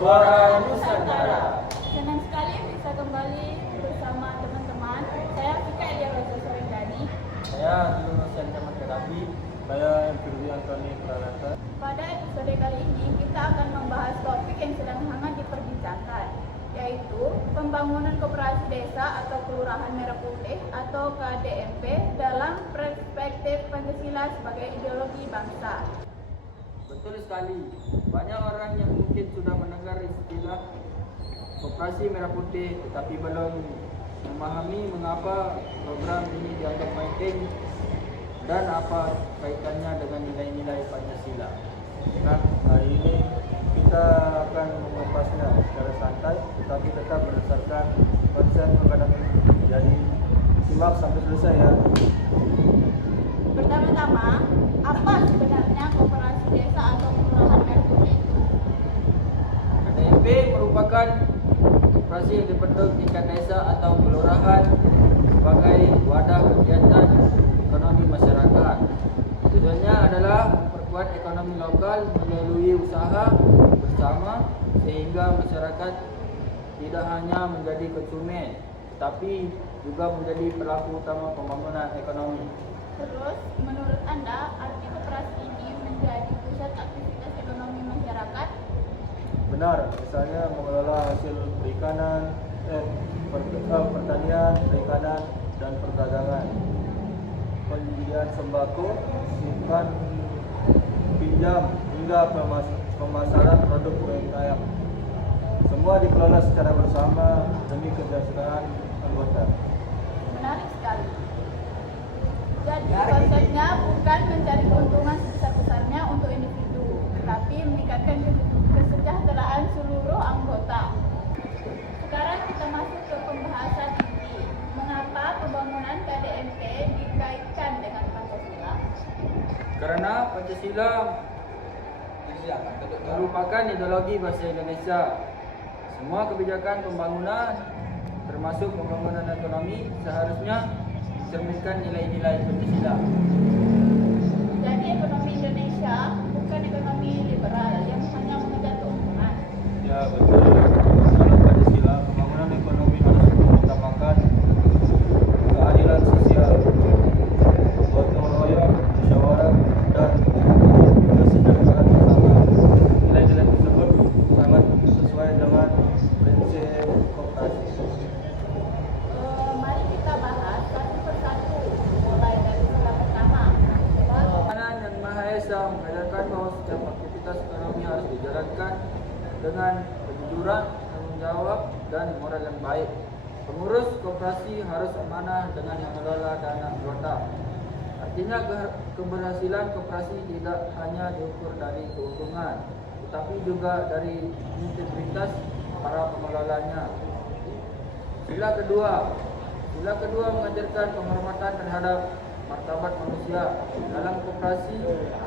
Suara Nusantara. Senang sekali bisa kembali bersama teman-teman. Saya Fika Elia Rosa Sorendani. Saya Yunus Camat Kadapi. Saya Firly Antoni Pranata. Pada episode kali ini kita akan membahas topik yang sedang hangat diperbincangkan, yaitu pembangunan koperasi desa atau kelurahan merah putih atau KDMP dalam perspektif Pancasila sebagai ideologi bangsa. Betul sekali. Banyak orang yang mungkin sudah mendengar istilah koperasi merah putih, tetapi belum memahami mengapa program ini dianggap penting dan apa kaitannya dengan nilai-nilai Pancasila. Nah, hari ini kita akan mengulasnya secara santai, tetapi tetap berdasarkan konsep akademik. Jadi simak sampai selesai ya. Pertama-tama, apa sebenarnya koperasi desa atau kelurahan merah putih? KDMP merupakan koperasi yang dibentuk tingkat desa atau kelurahan sebagai wadah kegiatan ekonomi masyarakat. Tujuannya adalah memperkuat ekonomi lokal melalui usaha bersama sehingga masyarakat tidak hanya menjadi konsumen, tetapi juga menjadi pelaku utama pembangunan ekonomi. Terus, menurut Anda, arti koperasi ini menjadi pusat aktivitas ekonomi masyarakat? Benar, misalnya mengelola hasil perikanan, pertanian, perikanan, dan perdagangan, penyediaan sembako, simpan, pinjam, hingga pemasaran produk UMKM. Semua dikelola secara bersama demi kesejahteraan anggota. Menarik sekali. Jadi konsepnya bukan mencari keuntungan sebesar-besarnya untuk individu, tetapi meningkatkan kesejahteraan seluruh anggota. Sekarang kita masuk ke pembahasan inti. Mengapa pembangunan KDMP dikaitkan dengan Pancasila? Karena Pancasila merupakan ideologi bahasa Indonesia. Semua kebijakan pembangunan, termasuk pembangunan ekonomi, seharusnya mencerminkan nilai-nilai Pancasila. Jadi ekonomi Indonesia bukan ekonomi liberal yang hanya mengejar keuntungan. Ya betul. Dalam Pancasila, pembangunan ekonomi harus mengutamakan keadilan sosial, gotong royong, musyawarah, dan kesejahteraan bersama. Nilai-nilai tersebut sangat sesuai dengan prinsip koperasi. Mari kita bahas satu persatu, mulai dari sila pertama. Pembangunan yang Maha Esa mengajarkan bahwa setiap aktivitas ekonomi harus dijalankan dengan kejujuran, tanggung jawab, dan moral yang baik. Pengurus koperasi harus amanah dengan mengelola dana anggota. Artinya keberhasilan koperasi tidak hanya diukur dari keuntungan, tetapi juga dari integritas para pengelolanya. Sila kedua mengajarkan penghormatan terhadap martabat manusia. Dalam koperasi,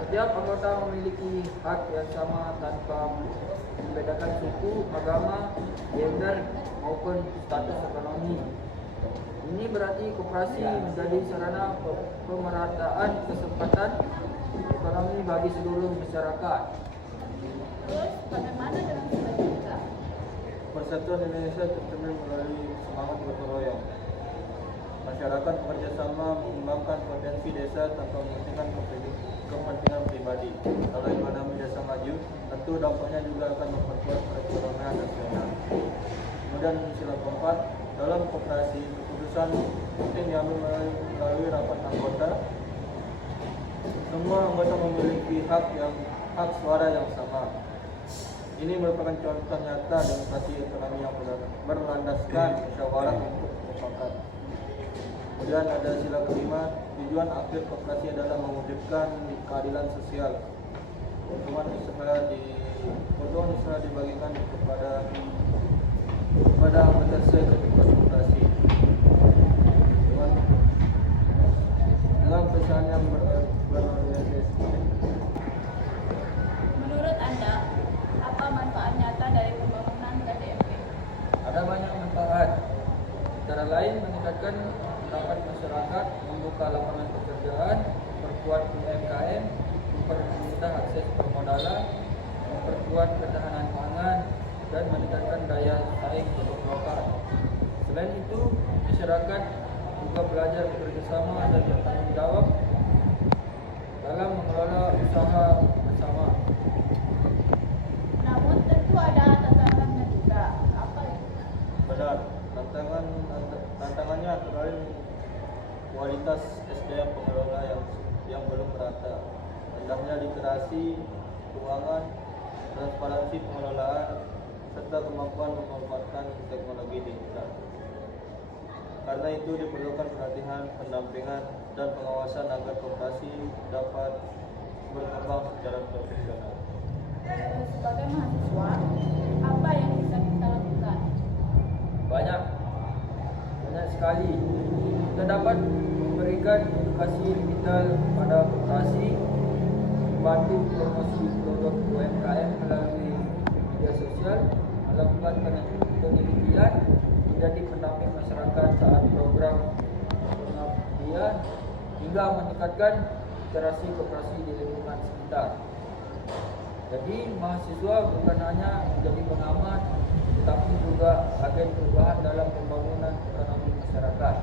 setiap anggota memiliki hak yang sama tanpa membedakan suku, agama, gender maupun status ekonomi. Ini berarti koperasi menjadi sarana pemerataan kesempatan ekonomi bagi seluruh masyarakat. Terus bagaimana dengan sila? Persatuan Indonesia tercermin melalui semangat gotong royong. Masyarakat bekerjasama mengembangkan potensi desa tanpa mementingkan kepentingan pribadi. Kalau ekonomi desa maju, tentu dampaknya juga akan memperkuat perekonomian nasional. Kemudian sila keempat, dalam koperasi keputusan penting diambil melalui rapat anggota. Semua anggota memiliki hak suara yang sama. Ini merupakan contoh nyata demokrasi ekonomi yang berlandaskan musyawarah untuk mufakat. Kemudian ada sila kelima, tujuan akhir koperasi adalah mewujudkan keadilan sosial. Keuntungan usaha dibagikan kepada anggota sesuai ketentuan koperasi. Dengan perusahaan yang berorganisasi. Menurut Anda, apa manfaat nyata dari pembangunan KDMP? Ada banyak manfaat. Antara lain meningkatkan pendapatan masyarakat, membuka lapangan pekerjaan, memperkuat UMKM, mempermudah akses permodalan, memperkuat ketahanan pangan, dan meningkatkan daya saing produk lokal. Selain itu, masyarakat juga belajar bekerjasama dan bertanggung jawab dalam mengelola usaha bersama. Namun tentu ada tantangannya juga. Apa itu? Benar, tantangannya antara lain kualitas SDM pengelola yang belum merata, rendahnya literasi keuangan, transparansi pengelolaan, serta kemampuan memanfaatkan teknologi digital. Karena itu diperlukan pelatihan, pendampingan, dan pengawasan agar koperasi dapat berkembang secara profesional. Sebagai mahasiswa, apa yang bisa kita lakukan? Banyak sekali. Kita dapat memberikan edukasi digital pada koperasi, membantu promosi produk UMKM melalui media sosial, melakukan penelitian, menjadi pendamping masyarakat saat program pengabdian, hingga meningkatkan literasi koperasi di lingkungan sekitar. Jadi mahasiswa bukan hanya menjadi pengamat, tetapi juga agen perubahan dalam pembangunan ekonomi masyarakat.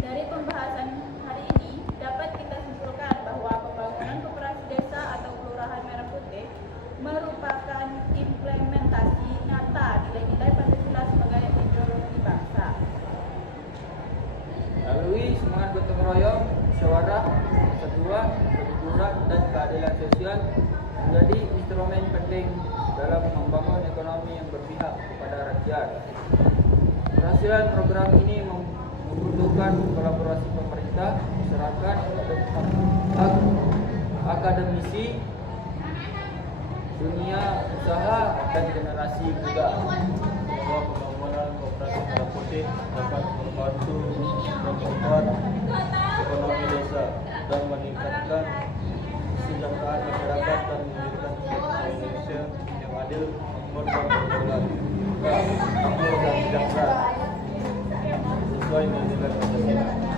Dari pembahasan hari ini dapat kita simpulkan bahwa pembangunan koperasi desa atau kelurahan Merah Putih merupakan implementasi nyata nilai-nilai Pancasila sebagai ideologi bangsa. Melalui semangat gotong royong, musyawarah, persatuan, kejujuran, dan keadilan sosial menjadi instrumen penting dalam membangun ekonomi yang berpihak kepada rakyat. Keberhasilan program ini membutuhkan kolaborasi pemerintah, masyarakat, akademisi, dunia usaha, dan generasi muda. Bahwa pembangunan koperasi Merah Putih dapat membantu memperkuat ekonomi desa dan meningkatkan kesejahteraan masyarakat dan mewujudkan suasana Indonesia yang adil, makmur dan berkeadilan, makmur dan sejahtera sesuai dengan nilai Pancasila.